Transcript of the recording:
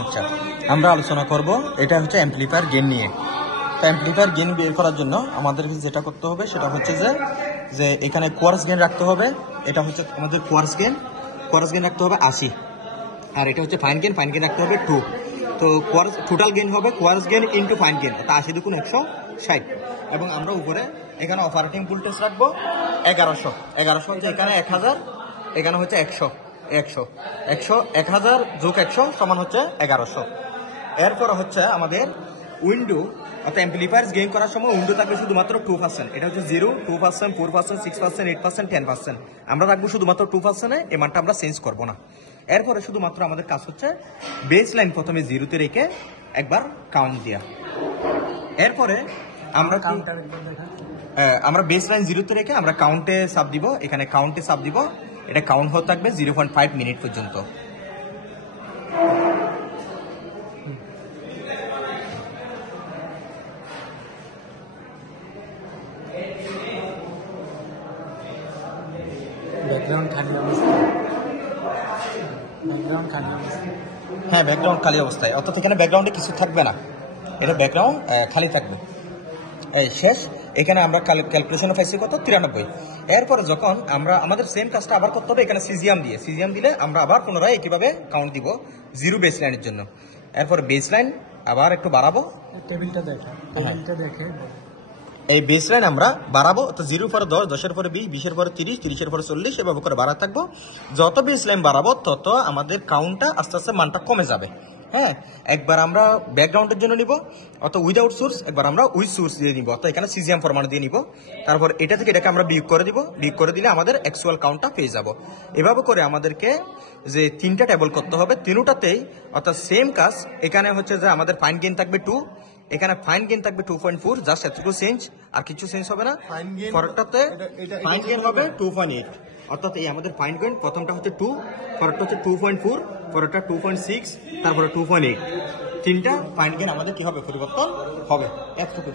আচ্ছা, আমরা আলোচনা করব এটা হচ্ছে অ্যাম্পলিফায়ার গেইন নিয়ে। তো অ্যাম্পলিফায়ার গেইন বের করার জন্য আমাদের যেটা করতে হবে সেটা হচ্ছে যে এখানে কোয়ার্স গেইন রাখতে হবে। এটা হচ্ছে আমাদের কোয়ার্স গেইন রাখতে হবে 80, আর এটা হচ্ছে ফাইন গেইন রাখতে হবে 2। তো কোয়ার্স টোটাল গেইন হবে quartz gain into fine gain, তা 80 দুগুণ 160। এবং আমরা উপরে এখানে অপারেটিং ভোল্টেজ রাখবো 1100 হচ্ছে এখানে 1000, এখানে হচ্ছে 100 1000 যোগ 100 সমান হচ্ছে 1100। এরপরে হচ্ছে আমাদের উইন্ডো অর্থাৎ অ্যাম্পলিফায়ার গেইন করার সময় উইন্ডো থাকবে শুধুমাত্র 2%। এটা হচ্ছে 0, 2%, 4%, 6%, 8%, 10%। আমরা রাখবো শুধুমাত্র 2%, এই মানটা আমরা চেঞ্জ করবো না। এরপরে শুধুমাত্র আমাদের কাজ হচ্ছে বেস লাইন প্রথমে 0-তে রেখে একবার কাউন্ট দেওয়া। এরপরে আমরা বেস লাইন 0-তে রেখে আমরা কাউন্টে সাব দিব। এখানে কাউন্টে সাব দিব, এটা কাউন্ট হতে থাকবে 0.5 মিনিট পর্যন্ত। হ্যাঁ, ব্যাকগ্রাউন্ড খালি অবস্থায়, অর্থাৎ এখানে ব্যাকগ্রাউন্ডে কিছু থাকবে না, এটা ব্যাকগ্রাউন্ড খালি থাকবে। এই শেষ। এখানে আমরা ক্যালকুলেশনে পাইছি কত 93। এরপরে যখন আমরা আমাদের সেম কাজটা আবার করতে হবে এখানে সিজিএম দিলে আমরা আবার পুনরায় একইভাবে কাউন্ট দিব 0 বেস লাইনের জন্য। এরপরে বেস লাইন আবার একটু বাড়াবো, টেবিলটা দেখে এই বেস লাইন আমরা বাড়াবো। তো 0 পরে 10, 10-এর পরে 20, 20-এর পরে 30, 30-এর পরে 40, এভাবে করে বাড়াতে থাকবো। যত বেস লাইন বাড়াবো তত আমাদের কাউন্টটা আস্তে আস্তে মানটা কমে যাবে। হ্যাঁ, একবার আমরা ব্যাকগ্রাউন্ডের জন্য নিব অর্থাৎ উইদাউট সোর্স, একবার আমরা উইথ সোর্স দিয়ে নিব, অর্থাৎ এখানে সিজিএম ফরম্যাট দিয়ে নিব। তারপর এটা থেকে এটাকে আমরা বিয়োগ করে দিব, বিয়োগ করে দিলে আমাদের অ্যাকচুয়াল কাউন্টটা পেয়ে যাব। এভাবে করে আমাদেরকে যে 3টা টেবল করতে হবে, তিনটাতেই অর্থাৎ সেম কাজ। এখানে হচ্ছে যে আমাদের ফাইন গেইন থাকবে 2, এখানে ফাইন গেইন থাকবে 2.4, জাস্ট এতটুকু চেঞ্জ, আর কিছু চেঞ্জ হবে না। পরেরটাতে ফাইন গেইন হবে 2.8, অর্থাৎ এই আমাদের ফাইন গেইন প্রথমটা হচ্ছে 2, পরেরটা হচ্ছে 2.4, পরেরটা 2.6, তারপরে 2.8। 3টা ফাইন গেইন আমাদের কি হবে, পরিবর্তন হবে। এতটুকু।